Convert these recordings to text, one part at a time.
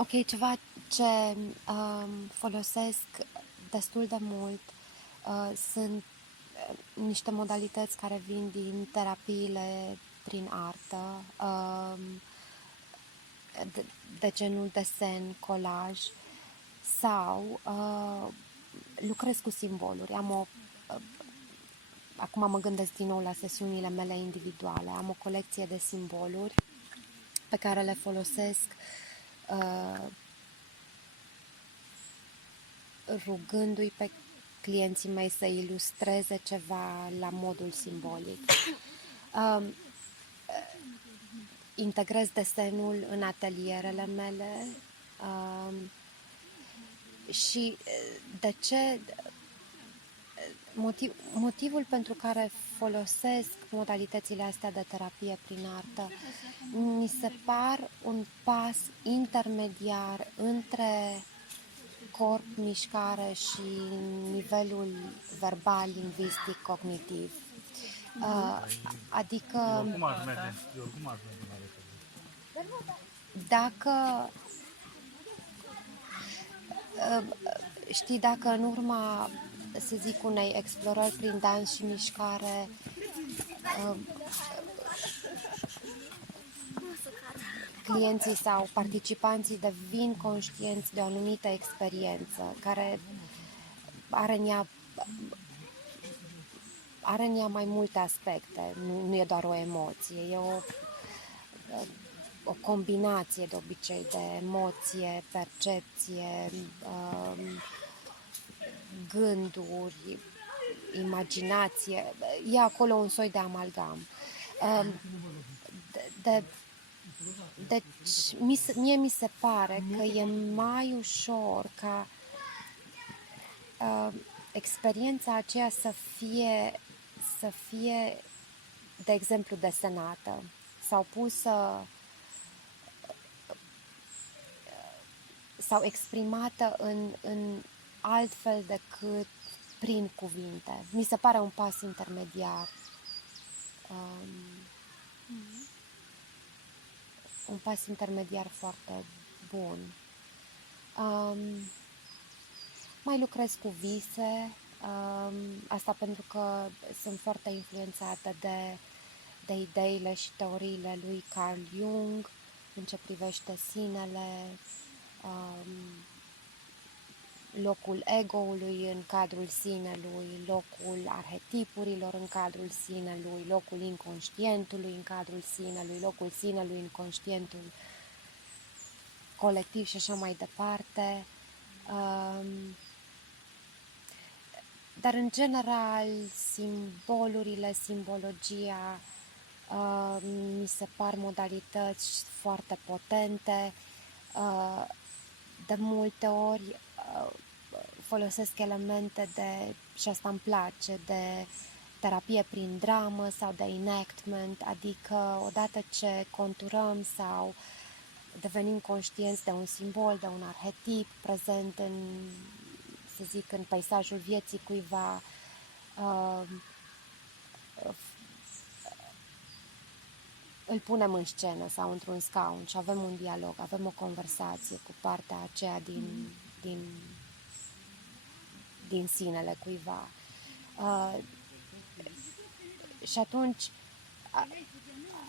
Ok, ceva ce folosesc destul de mult sunt niște modalități care vin din terapiile prin artă, de genul desen, colaj sau lucrez cu simboluri. Acum mă gândesc din nou la sesiunile mele individuale. Am o colecție de simboluri pe care le folosesc rugându-i pe clienții mei să ilustreze ceva la modul simbolic. Integrez desenul în atelierele mele și de ce motivul pentru care folosesc modalitățile astea de terapie prin artă mi se par un pas intermediar între corp, mișcare și nivelul verbal, lingvistic, cognitiv. Adică Oricum aș merge la dacă știi, dacă în urma, să zic, unei explorări prin dans și mișcare clienții sau participanții devin conștienți de o anumită experiență care are în ea mai multe aspecte, nu e doar o emoție, e o combinație de obicei de emoție, percepție, gânduri, imaginație, e acolo un soi de amalgam. Deci, mie mi se pare că e mai ușor ca experiența aceea să fie, de exemplu, desenată sau pusă sau exprimată în altfel decât prin cuvinte. Mi se pare un pas intermediar. Un pas intermediar foarte bun. Mai lucrez cu vise, asta pentru că sunt foarte influențată de ideile și teoriile lui Carl Jung în ce privește sinele, locul ego-ului în cadrul sinelui, locul arhetipurilor în cadrul sinelui, locul inconștientului în cadrul sinelui, locul sinelui în conștientul colectiv și așa mai departe. Dar în general simbolurile, simbologia mi se par modalități foarte potente. De multe ori folosesc elemente și asta îmi place, de terapie prin dramă sau de enactment, adică odată ce conturăm sau devenim conștienți de un simbol, de un arhetip prezent să zic, în peisajul vieții cuiva, îl punem în scenă sau într-un scaun și avem un dialog, avem o conversație cu partea aceea din sinele cuiva. Și atunci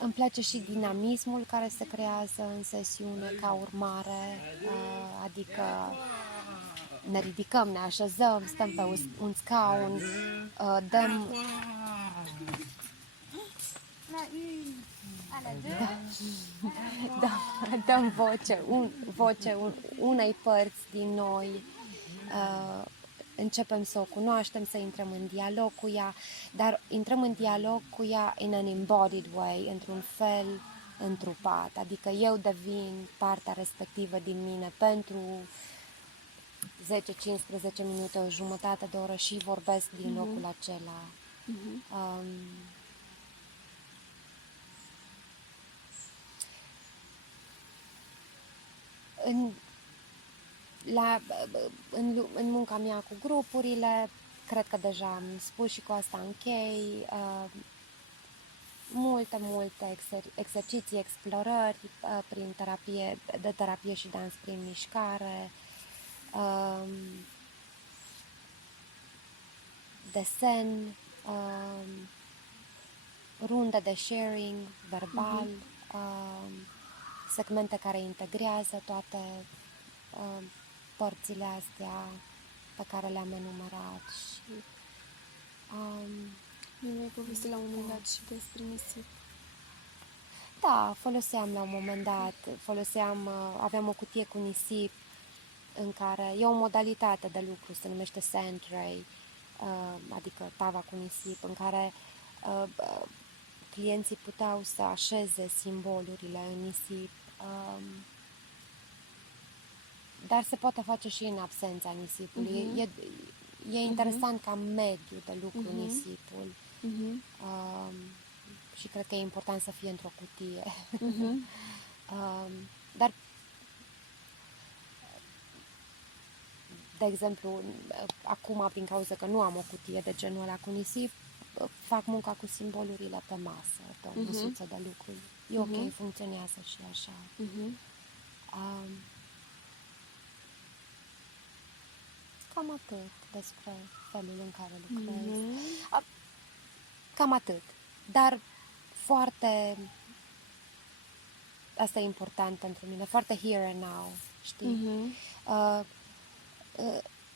îmi place și dinamismul care se creează în sesiune ca urmare, adică ne ridicăm, ne așezăm, stăm pe un scaun, dăm voce unei părți din noi, începem să o cunoaștem, să intrăm în dialog cu ea, dar intrăm în dialog cu ea in an embodied way, într-un fel întrupat, adică eu devin partea respectivă din mine pentru 10-15 minute, o jumătate de oră și vorbesc din locul acela. În munca mea cu grupurile, cred că deja am spus și cu asta închei, multe exerciții, explorări prin terapie și dans prin mișcare, desen, runde de sharing verbal, segmente care integrează toate părțile astea pe care le-am enumerat și mi-ai povestit la un moment dat și despre nisip. da, foloseam la un moment dat, aveam o cutie cu nisip în care e o modalitate de lucru, se numește sand tray, adică tava cu nisip, în care clienții puteau să așeze simbolurile în nisip, dar se poate face și în absența nisipului. E interesant ca mediu de lucru nisipul. Și cred că e important să fie într-o cutie. Dar, de exemplu, acum, din cauza că nu am o cutie de genul ăla cu nisip, fac munca cu simbolurile pe masă, pe o măsuță de lucru. E ok, funcționează și așa. Cam atât despre felul în care lucrez. Cam atât. Dar foarte, asta e important pentru mine, foarte here and now, știi?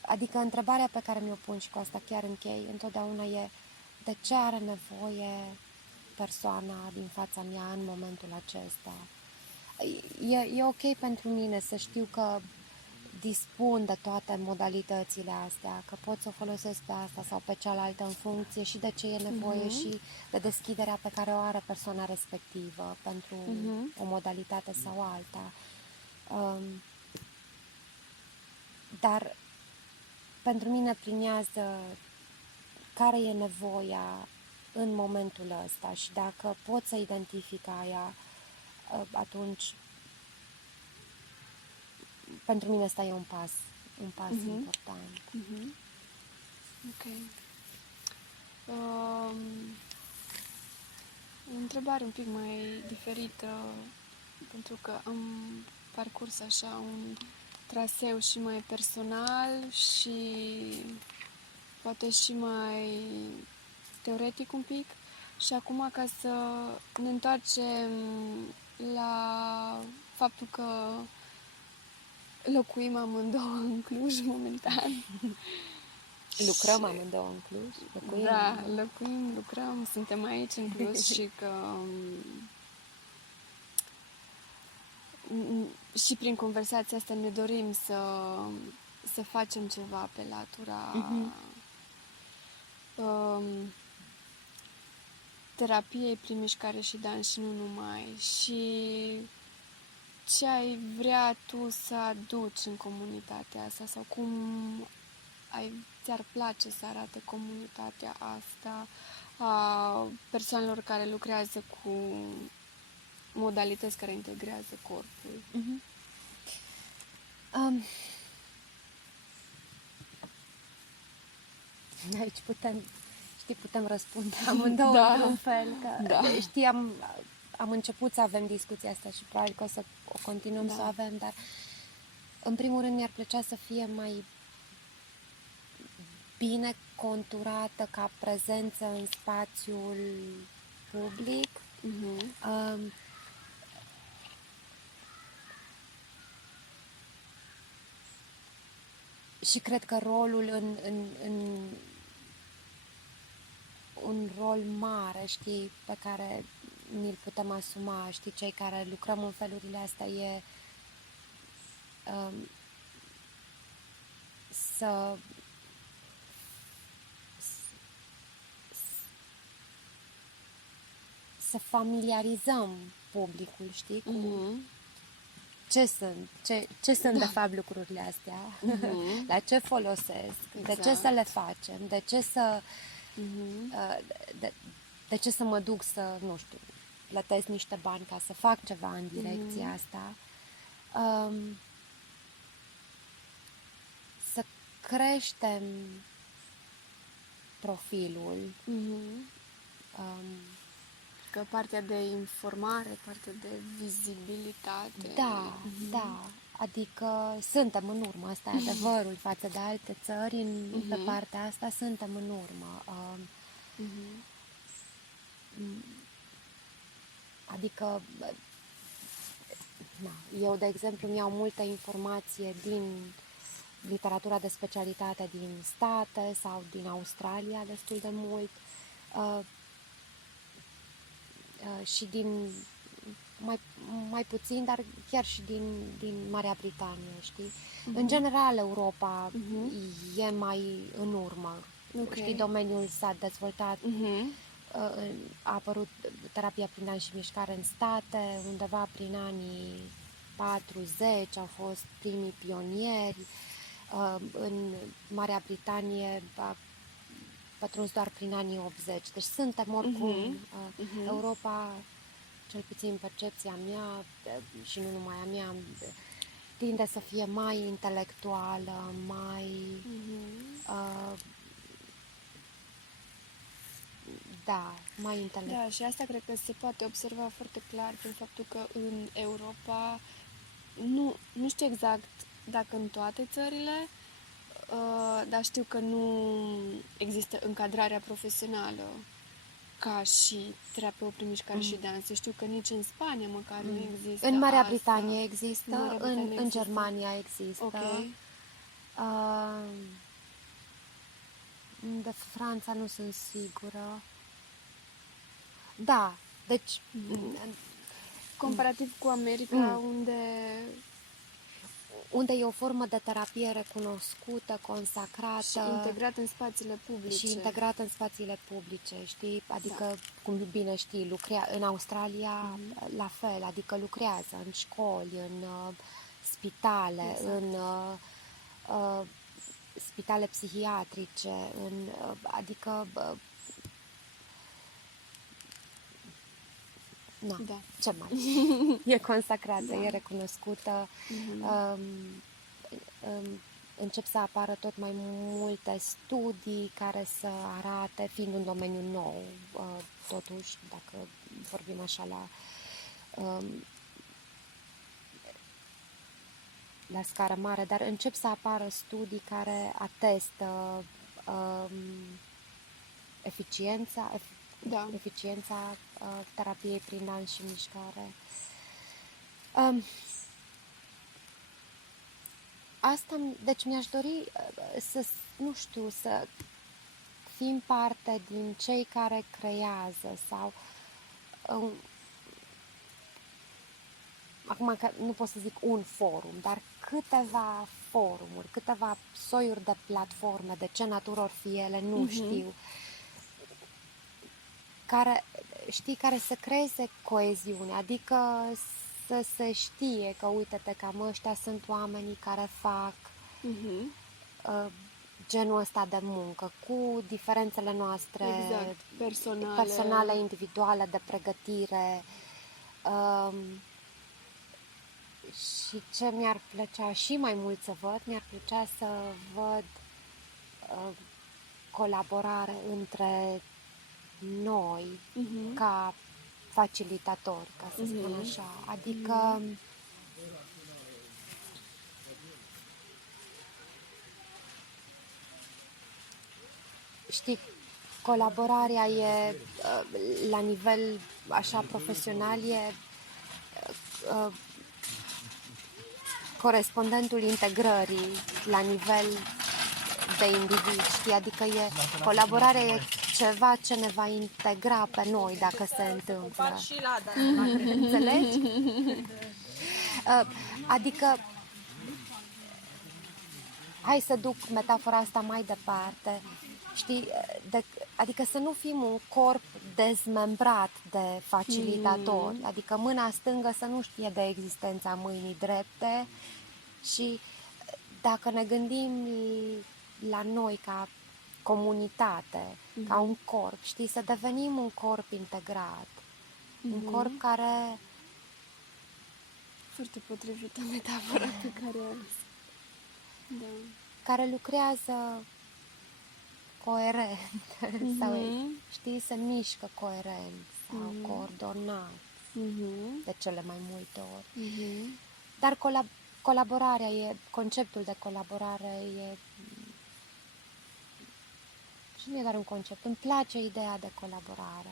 Adică întrebarea pe care mi-o pun și cu asta chiar închei, întotdeauna e de ce are nevoie persoana din fața mea în momentul acesta. E ok pentru mine să știu că dispun de toate modalitățile astea, că pot să o folosesc pe asta sau pe cealaltă în funcție și de ce e nevoie și de deschiderea pe care o are persoana respectivă pentru o modalitate sau alta. Dar pentru mine primează care e nevoia în momentul ăsta și dacă pot să identific aia, atunci pentru mine ăsta e un pas important. Ok. O întrebare un pic mai diferită, pentru că am parcurs așa un traseu și mai personal și poate și mai teoretic un pic. Și acum, ca să ne întoarcem la faptul că locuim amândouă în Cluj momentan. Lucrăm amândouă în Cluj? Da, lucrăm, suntem aici în Cluj și că și prin conversația asta ne dorim să facem ceva pe latura terapiei prin mișcare și dans și nu numai. Și ce ai vrea tu să aduci în comunitatea asta sau cum ți-ar place să arate comunitatea asta a persoanelor care lucrează cu modalități care integrează corpul? Aici putem răspunde amândouă într-un fel. Că, știi, am început să avem discuția asta și probabil că o să o continuăm să o avem, dar în primul rând mi-ar plăcea să fie mai bine conturată ca prezență în spațiul public. Și cred că rolul în un rol mare, știi, pe care ni-l putem asuma, știi, cei care lucrăm în felurile astea e să familiarizăm publicul, știi, cu ce sunt de fapt lucrurile astea, la ce folosesc, de ce să le facem, de ce să de ce să mă duc să, nu știu, plătesc niște bani ca să fac ceva în direcția asta. Să creștem profilul Adică partea de informare, partea de vizibilitate. Da, da. Adică suntem în urmă, asta e adevărul față de alte țări, pe partea asta suntem în urmă. Adică, eu, de exemplu, mi-au multă informație din literatura de specialitate din state sau din Australia destul de mult și din mai puțin, dar chiar și din Marea Britanie, știi? În general, Europa e mai în urmă. Ok. Știi, domeniul s-a dezvoltat, a apărut terapia prin dans și mișcare în state, undeva prin anii 40 au fost primii pionieri. În Marea Britanie a pătruns doar prin anii 80. Deci suntem oricum Europa, cel puțin percepția mea și nu numai a mea, tinde să fie mai intelectuală, mai mai intelectuală. Da, și asta cred că se poate observa foarte clar prin faptul că în Europa, nu știu exact dacă în toate țările, dar știu că nu există încadrarea profesională ca și terapie prin mișcare și dans. Știu că nici în Spania măcar nu există. În Marea asta. Britanie există, în există. Germania există. Ok. De Franța nu sunt sigură. Da, deci Comparativ cu America, unde e o formă de terapie recunoscută, consacrată și integrat în spațiile publice. și integrată în spațiile publice, știi? Adică, cum bine știi, în Australia la fel, adică lucrează în școli, în spitale, în spitale psihiatrice, adică Da. ce mai? E consacrată, e recunoscută. Încep să apară tot mai multe studii care să arate, fiind un domeniu nou, totuși, dacă vorbim așa la scară mare, dar încep să apară studii care atestă eficiența terapiei prin dans și mișcare. Deci mi-aș dori să fim parte din cei care creează sau acum că nu pot să zic un forum, dar câteva forumuri, câteva soiuri de platforme, de ce natură or fi ele, nu știu, care să creeze coeziune, adică să se știe că uite-te, cam ăștia sunt oamenii care fac genul ăsta de muncă, cu diferențele noastre personale, individuale, de pregătire. Și ce mi-ar plăcea și mai mult să văd, mi-ar plăcea să văd colaborare între noi ca facilitatori, ca să spun așa. Adică știi, colaborarea e la nivel așa profesional, e corespondentul integrării la nivel de individ, știi? Adică colaborarea e ceva ce ne va integra pe noi dacă se întâmplă. Înțelegi? Adică hai să duc metafora asta mai departe. Știi? Adică să nu fim un corp dezmembrat de facilitatori, adică mâna stângă să nu știe de existența mâinii drepte și dacă ne gândim la noi ca comunitate, ca un corp, știi, să devenim un corp integrat, un corp care... Foarte potrivită metafora pe care o ales. Da. Care lucrează coerent sau, știi, se mișcă coerent sau coordonați de cele mai multe ori. Dar colaborarea conceptul de colaborare și nu e doar un concept, îmi place ideea de colaborare.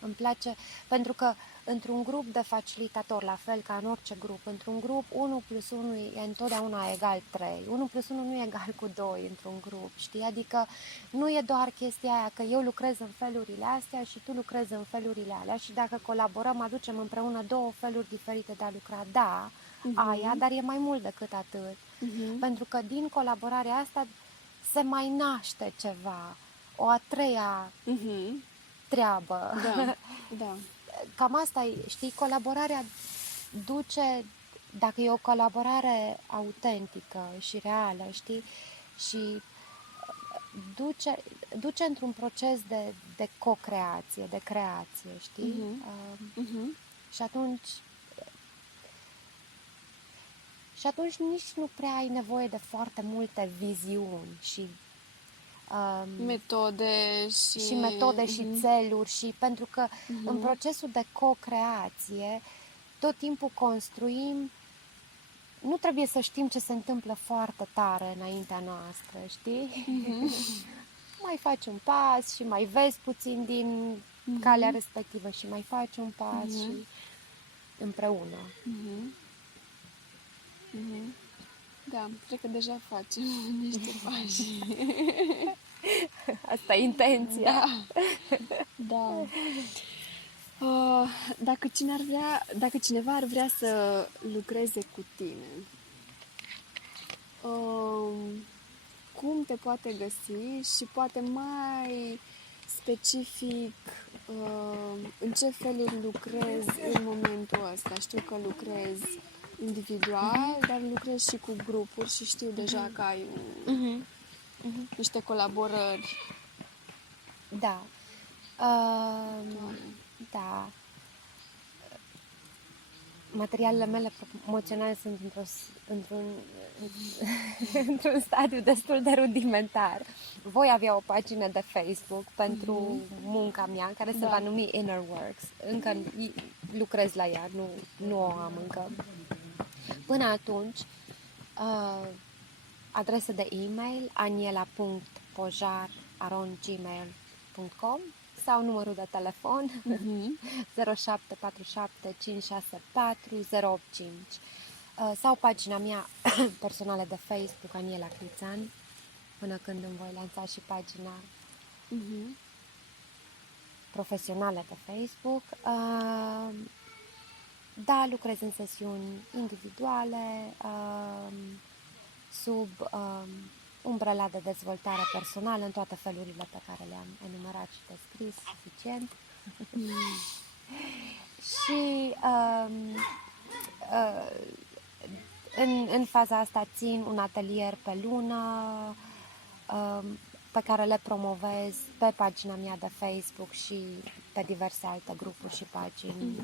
Îmi place, pentru că într-un grup de facilitatori, la fel ca în orice grup, într-un grup 1 + 1 e întotdeauna egal 3. 1 + 1 nu e egal cu 2 într-un grup, știi? Adică nu e doar chestia aia că eu lucrez în felurile astea și tu lucrezi în felurile alea și dacă colaborăm, aducem împreună două feluri diferite de a lucra. Da, aia, dar e mai mult decât atât. Pentru că din colaborarea asta se mai naște ceva, o a treia treabă. Da, da. Cam asta e, știi, colaborarea duce, dacă e o colaborare autentică și reală, știi, și duce într-un proces de co-creație, de creație, știi? Și atunci nici nu prea ai nevoie de foarte multe viziuni și metode și țeluri și pentru că în procesul de co-creație tot timpul construim, nu trebuie să știm ce se întâmplă foarte tare înaintea noastră, știi? Mai faci un pas și mai vezi puțin din calea respectivă și mai faci un pas și împreună. Da, cred că deja facem niște pași. Asta e intenția. Da. Dacă cineva ar vrea să lucreze cu tine, cum te poate găsi și poate mai specific în ce feluri lucrezi în momentul ăsta? Știu că lucrezi individual, dar lucrezi și cu grupuri și știu deja că ai niște colaborări. Da. Da. Materialele mele promoționale sunt într-un stadiu destul de rudimentar. Voi avea o pagină de Facebook pentru munca mea, care se va numi Inner Works. Încă lucrez la ea, nu o am încă. Până atunci, adresă de e-mail aniela.pojar@gmail.com sau numărul de telefon 0747 564 085 sau pagina mea personală de Facebook, Aniela Crițan, până când îmi voi lanța și pagina profesională de Facebook. Da, lucrez în sesiuni individuale, sub umbrela de dezvoltare personală în toate felurile pe care le-am enumerat și descris suficient. Și în faza asta țin un atelier pe lună pe care le promovez pe pagina mea de Facebook și pe diverse alte grupuri și pagini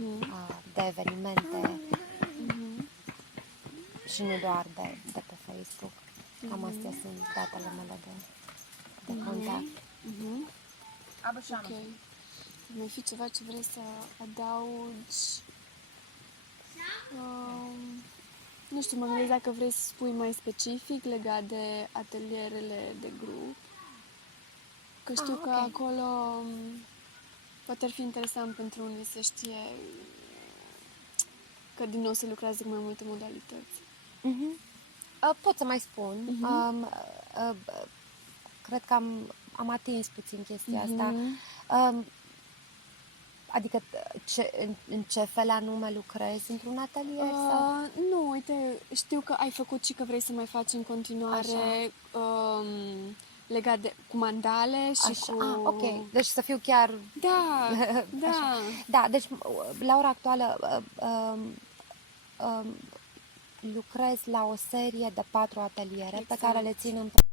de evenimente și nu doar de pe Facebook. Cam astea sunt datele mele de contact. Ok. Mai fi ceva ce vrei să adaugi? Nu știu, mă gândesc dacă vrei să spui mai specific legat de atelierele de grup. Că știu că acolo poate ar fi interesant pentru unii să știe că din nou se lucrează cu mai multe modalități. Pot să mai spun. Cred că am atins puțin chestia asta. Adică în ce fel anume lucrezi într-un atelier? Sau? Nu, uite, știu că ai făcut și că vrei să mai faci în continuare legat cu mandale și cu... ok. Deci să fiu chiar... Da, da. Da, deci la ora actuală lucrez la o serie de 4 ateliere pe care le țin împreună